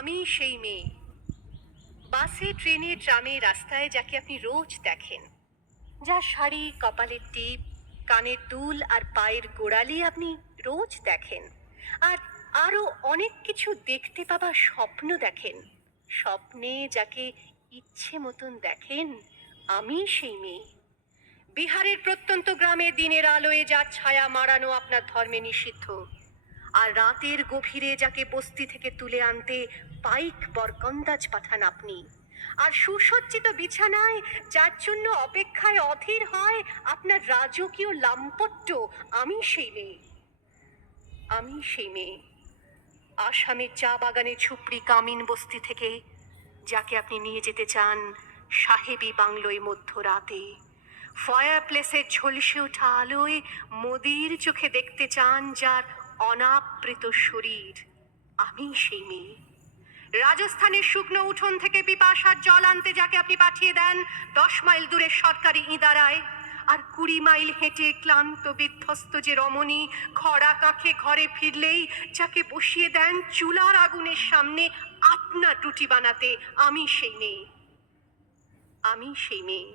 আমি সেই মেয়ে, বাসে, ট্রেনে, ট্রামে, রাস্তায় যাকে আপনি রোজ দেখেন, যার শাড়ি, কপালের টিপ, কানের দুল আর পায়ের গোড়ালি আপনি রোজ দেখেন, আর আরো অনেক কিছু দেখতে পাবার স্বপ্ন দেখেন। স্বপ্নে যাকে ইচ্ছে মতন দেখেন, আমি সেই মেয়ে। বিহারের প্রত্যন্ত গ্রামে দিনের আলোয় যার ছায়া মাড়ানো আপনার ধর্মে নিষিদ্ধ, আর রাতের গভীরে যাকে বস্তি থেকে তুলে আনতে পাইক বরকন্দাজ পাঠান আপনি, আর সুসজ্জিত বিছানায় যার জন্য অপেক্ষায় অধীর হয় আপনার রাজকীয় লাম্পট্য, আমি সেই মেয়ে। আমি সেই মেয়ে, আসামের চা বাগানে ঝুপড়ি কামিন বস্তি থেকে যাকে আপনি নিয়ে যেতে চান সাহেবী বাংলোয় মধ্যরাতে, ফায়ার প্লেসের ঝলসে ওঠা আলোয় মোদির চোখে দেখতে চান যার অনাবৃত শরীর, আমি সেই মেয়ে। রাজস্থানের শুকনো উঠোন থেকে পিপাসার জল আনতে যাকে আপনি পাঠিয়ে দেন 10 মাইল দূরের সরকারি ইদারায়, আর 20 মাইল হেঁটে ক্লান্ত বিধ্বস্ত যে রমণী খরা কাখে ঘরে ফিরলেই যাকে বসিয়ে দেন চুলার আগুনের সামনে আপনার রুটি বানাতে, আমি সেই মেয়ে। আমি সেই মেয়ে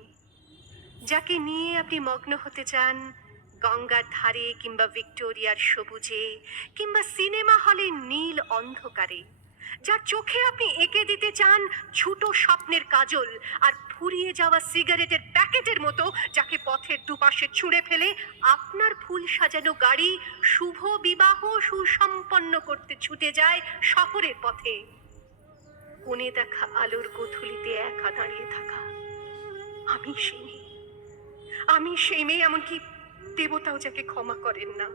যাকে নিয়ে আপনি মগ্ন হতে চান গঙ্গার ধারে, কিংবা ভিক্টোরিয়ার সবুজে, কিংবা সিনেমা হলের নীল অন্ধকারে, যার চোখে আপনি এঁকে দিতে চান ছোট স্বপ্নের কাজল, আর ফুরিয়ে যাওয়া সিগারেটের প্যাকেটের মতো যাকে পথের দুপাশে ছুঁড়ে ফেলে আপনার ফুল সাজানো গাড়ি শুভ বিবাহ সুসম্পন্ন করতে ছুটে যায় শহরের পথে। কোণে দেখা আলোর গোধূলিতে একা দাঁড়িয়ে থাকা, আমি সেই মেয়ে। আমি সেই মেয়ে, এমনকি দেবতাও যাকে ক্ষমা করেন না।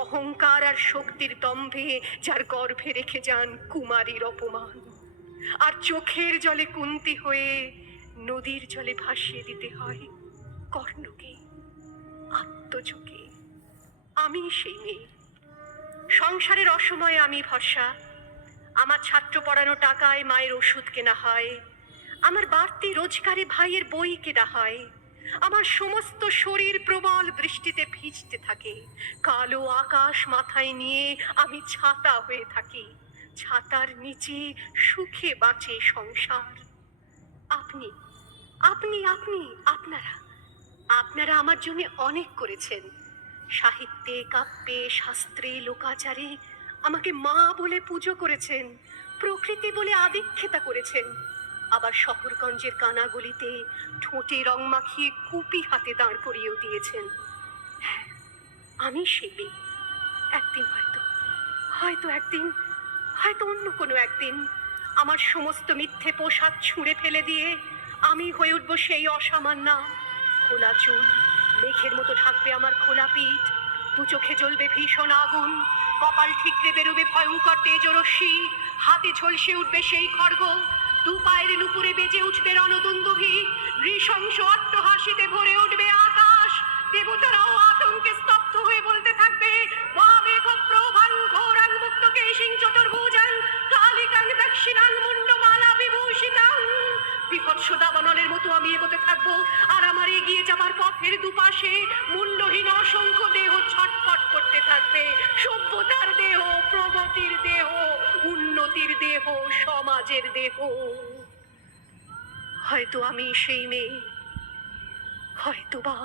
অহংকার আর শক্তির দম্ভে যার গর্ভে রেখে যান কুমারীর অপমান, আর চোখের জলে কুন্তি হয়ে নদীর জলে ভাসিয়ে দিতে হয় কর্ণকে, আত্মজকে। আমি সেই মেয়ে। সংসারের অসময়ে আমি ভরসা, আমার ছাত্র পড়ানো টাকায় মায়ের ওষুধ কেনা হয়, আমার বাড়তি রোজগারে ভাইয়ের বই কেনা হয়, আমার সমস্ত শরীর প্রবল বৃষ্টিতে ভিজতে থাকে, কালো আকাশ মাথায় নিয়ে আমি ছাতা হয়ে থাকি, ছাতার নিচে সুখে বাঁচে সংসার। আপনি আপনি আপনি আপনারা আপনারা আমার জন্য অনেক করেছেন। সাহিত্যে, কাব্যে, শাস্ত্রে, লোকাচারে আমাকে মা বলে পুজো করেছেন, প্রকৃতি বলে আদিক্ষেতা করেছেন, আবার শহরগঞ্জের কানাগলিতে ঠোঁটে রং মাখিয়ে কুপি হাতে দাঁড় করিয়েও দিয়েছেন। হ্যাঁ, আমি সেই মেয়ে। একদিন হয়তো হয়তো একদিন হয়তো অন্য কোনো একদিন আমার সমস্ত মিথ্যে পোশাক ছুঁড়ে ফেলে দিয়ে আমি হয়ে উঠবো সেই অসামান্যা। খোলা চুল মেঘের মতো ঢাকবে আমার খোলা পিঠ, দু চোখে জ্বলবে ভীষণ আগুন, কপাল ঠিকরে বেরোবে ভয়ঙ্কর তেজরশ্মি, হাতে ঝলসে উঠবে সেই খড়গ, দু পায়ের নুপুরে বেজে উঠবে রণদুন্দুভি, নৃশংস অট্টহাসিতে ভরে উঠবে আকাশ, দেবতারাও আতঙ্কে স্তব্ধ হয়ে বলতে থাকবে মা মেঘ প্রভাং ঘোরাং মুক্ত কেশিং চতুর্ভুজাং কালিকাং দক্ষিণাং মুন্ডমালা বিভূষিতাং। বিভৎস দাবানলের মতো আমি এগোতে থাকবো, আর আমার এগিয়ে যাবার পথের দুপাশে মুন্ডহীন অসংখ্য দেহ ছটফট করতে থাকবে। সভ্যতার দেহ, প্রগতির দেহ, উন্নতির দেহ, সমাজের দেহ। হয়তো আমি সেই মেয়ে, হয়তো বা